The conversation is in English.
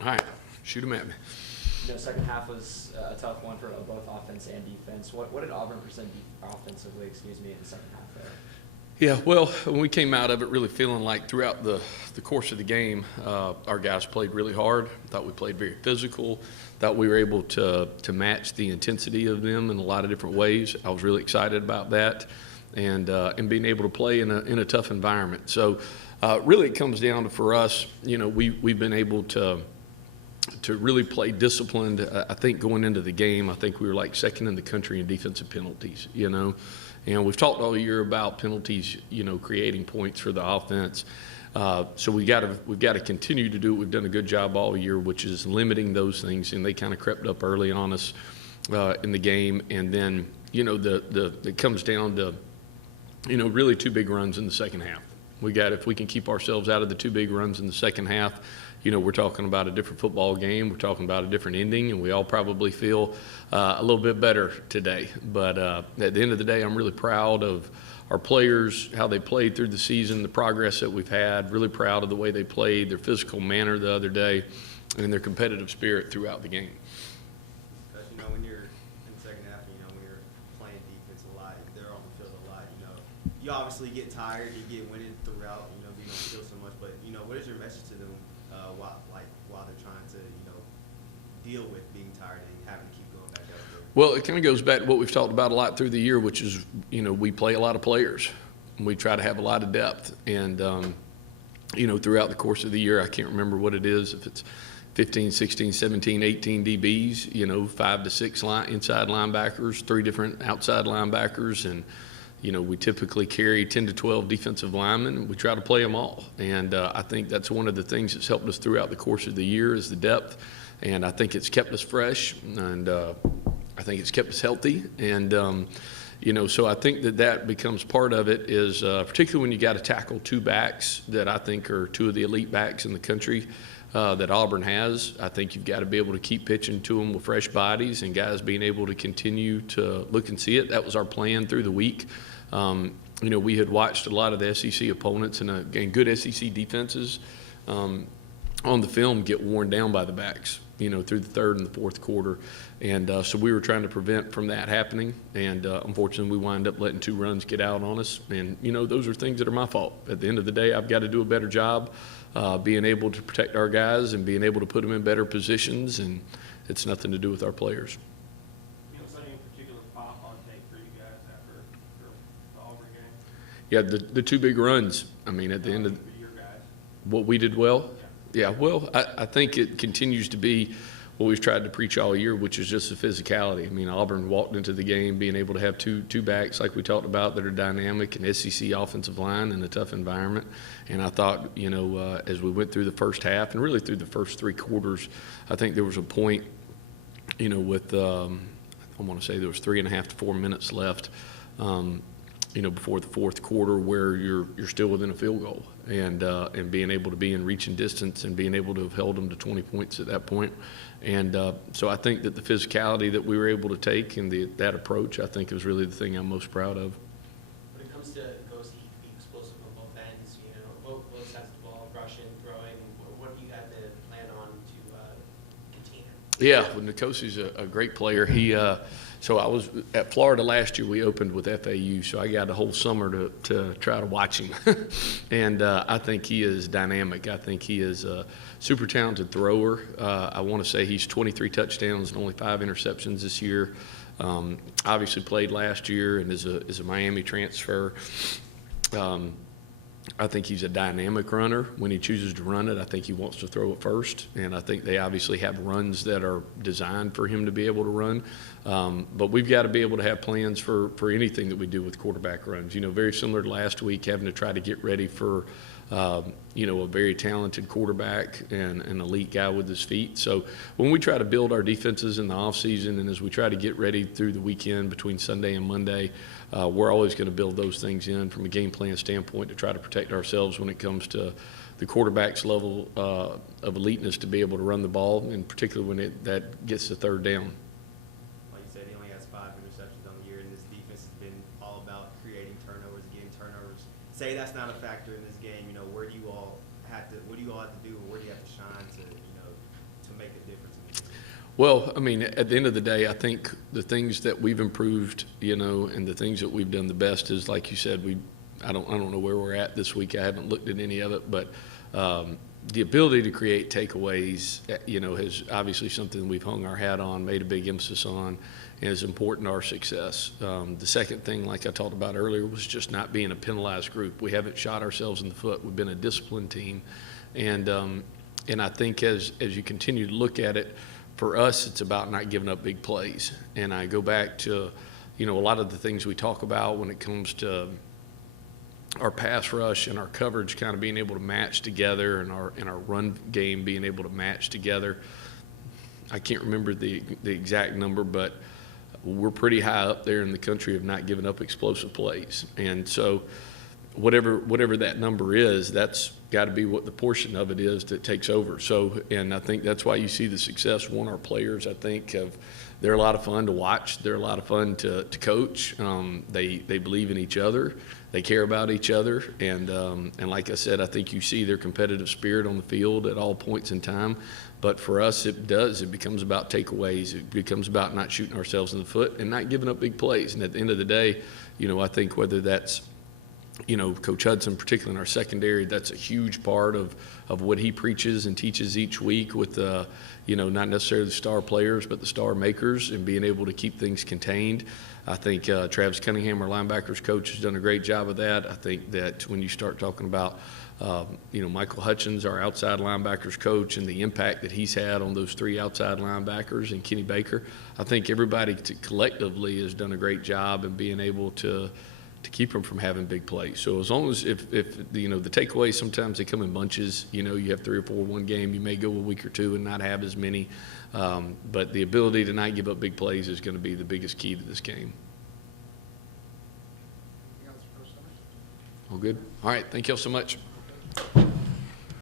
All right, shoot them at me. Second half was a tough one for both offense and defense. What did Auburn present offensively, in the second half there? Yeah, well, when we came out of it really feeling like throughout the course of the game, our guys played really hard. Thought we played very physical. Thought we were able to match the intensity of them in a lot of different ways. I was really excited about that, and being able to play in a tough environment. So really it comes down to, for us, we've been able to really play disciplined. I think going into the game, I think we were like second in the country in defensive penalties, And we've talked all year about penalties, creating points for the offense. So we've got to continue to do what we've done a good job all year, which is limiting those things. And they kind of crept up early on us in the game. And then, it comes down to, really two big runs in the second half. If we can keep ourselves out of the two big runs in the second half, we're talking about a different football game. We're talking about a different ending, and we all probably feel a little bit better today. But at the end of the day, I'm really proud of our players, how they played through the season, the progress that we've had. Really proud of the way they played, their physical manner the other day, and their competitive spirit throughout the game. Because, when you're in the second half, when you're playing defense a lot, they're on the field a lot, you obviously get tired, you get winded throughout, you don't feel so much. But, what is your message to them while they're trying to, deal with being tired and having to keep going back out there? Well, it kind of goes back to what we've talked about a lot through the year, which is, we play a lot of players. We try to have a lot of depth. And, throughout the course of the year, I can't remember what it is, if it's 15, 16, 17, 18 DBs, 5 to 6 inside linebackers, 3 different outside linebackers, and we typically carry 10 to 12 defensive linemen. We try to play them all. And I think that's one of the things that's helped us throughout the course of the year is the depth. And I think it's kept us fresh, and I think it's kept us healthy. And, so I think that becomes part of it is particularly when you got to tackle 2 backs that I think are 2 of the elite backs in the country that Auburn has. I think you've got to be able to keep pitching to them with fresh bodies and guys being able to continue to look and see it. That was our plan through the week. We had watched a lot of the SEC opponents and good SEC defenses on the film get worn down by the backs, through the third and the fourth quarter. And so we were trying to prevent from that happening. And unfortunately, we wind up letting 2 runs get out on us. And, those are things that are my fault. At the end of the day, I've got to do a better job being able to protect our guys and being able to put them in better positions. And it's nothing to do with our players. Something in particular pop on tape for you guys after the Auburn game? Yeah, the 2 big runs. I mean, at the end of your guys. what we did well. Yeah, well, I think it continues to be what we've tried to preach all year, which is just the physicality. I mean, Auburn walked into the game being able to have two backs like we talked about that are dynamic, and SEC offensive line in a tough environment. And I thought, as we went through the first half and really through the first 3 quarters, I think there was a point, with I want to say there was 3.5 to 4 minutes left. Before the fourth quarter, where you're still within a field goal, and being able to be in reaching distance and being able to have held them to 20 points at that point. And so I think that the physicality that we were able to take and that approach, I think, is really the thing I'm most proud of. When it comes to Goes, he can be explosive on both ends, both sides of the ball, rushing, throwing. What do you have to plan on to contain him? Yeah, well, Nikosi's a great player. So I was at Florida last year. We opened with FAU, so I got a whole summer to try to watch him. And I think he is dynamic. I think he is a super talented thrower. I want to say he's 23 touchdowns and only 5 interceptions this year. Obviously played last year and is a Miami transfer. I think he's a dynamic runner. When he chooses to run it, I think he wants to throw it first. And I think they obviously have runs that are designed for him to be able to run. But we've got to be able to have plans for anything that we do with quarterback runs. Very similar to last week, having to try to get ready for, a very talented quarterback and an elite guy with his feet. So when we try to build our defenses in the offseason and as we try to get ready through the weekend between Sunday and Monday, we're always going to build those things in from a game plan standpoint to try to protect ourselves when it comes to the quarterback's level of eliteness to be able to run the ball, and particularly when that gets to third down. Like you said, he only has 5 interceptions on the year, and this defense has been all about creating turnovers, getting turnovers. Say that's not a factor in this game. What do you all have to do, or where do you have to shine to, Well, I mean, at the end of the day, I think the things that we've improved, and the things that we've done the best is, like you said, I don't know where we're at this week. I haven't looked at any of it, but the ability to create takeaways, is obviously something we've hung our hat on, made a big emphasis on, and is important to our success. The second thing, like I talked about earlier, was just not being a penalized group. We haven't shot ourselves in the foot. We've been a disciplined team, and I think as you continue to look at it, for us, it's about not giving up big plays. And I go back to, a lot of the things we talk about when it comes to our pass rush and our coverage kind of being able to match together, and our run game being able to match together. I can't remember the exact number, but we're pretty high up there in the country of not giving up explosive plays. And so whatever that number is, that's got to be what the portion of it is that takes over. So, and I think that's why you see the success. One, our players, I think, they're a lot of fun to watch. They're a lot of fun to coach. They believe in each other. They care about each other. And like I said, I think you see their competitive spirit on the field at all points in time. But for us, it becomes about takeaways. It becomes about not shooting ourselves in the foot and not giving up big plays. And at the end of the day, I think whether that's Coach Hudson, particularly in our secondary, that's a huge part of what he preaches and teaches each week with, not necessarily the star players, but the star makers, and being able to keep things contained. I think Travis Cunningham, our linebackers coach, has done a great job of that. I think that when you start talking about, Michael Hutchins, our outside linebackers coach, and the impact that he's had on those three outside linebackers, and Kenny Baker, I think everybody collectively has done a great job in being able to keep them from having big plays. So as long as if the takeaways, sometimes they come in bunches. You have 3 or 4 one game. You may go a week or two and not have as many. But the ability to not give up big plays is going to be the biggest key to this game. Anything else for Coach Summers? All good? All right. Thank you all so much.